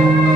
香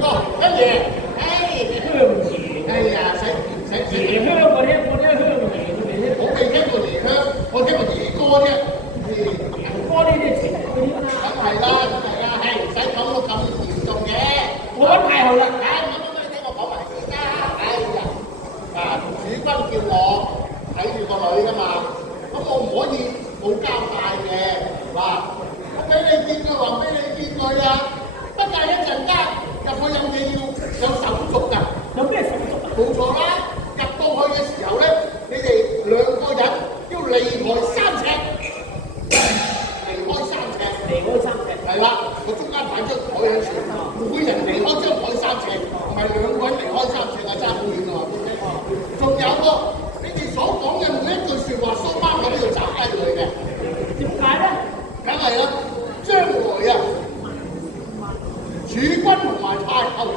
哥，見佢話俾你見佢啊，不過一陣間入去有嘢要有手續㗎。有咩手續啊？冇錯啦，入到去嘅時候咧，你哋兩個人要離開3尺，離開3尺，離開3尺。係啦，我中間擺張台喺度，每人離開張台3尺，唔係兩個人離開3尺啊，爭好遠啊！仲有喎，你哋所講嘅每一句説話，蘇媽喺呢度摘低佢嘅。點解咧？梗係啦，將來啊，儲君同埋太后。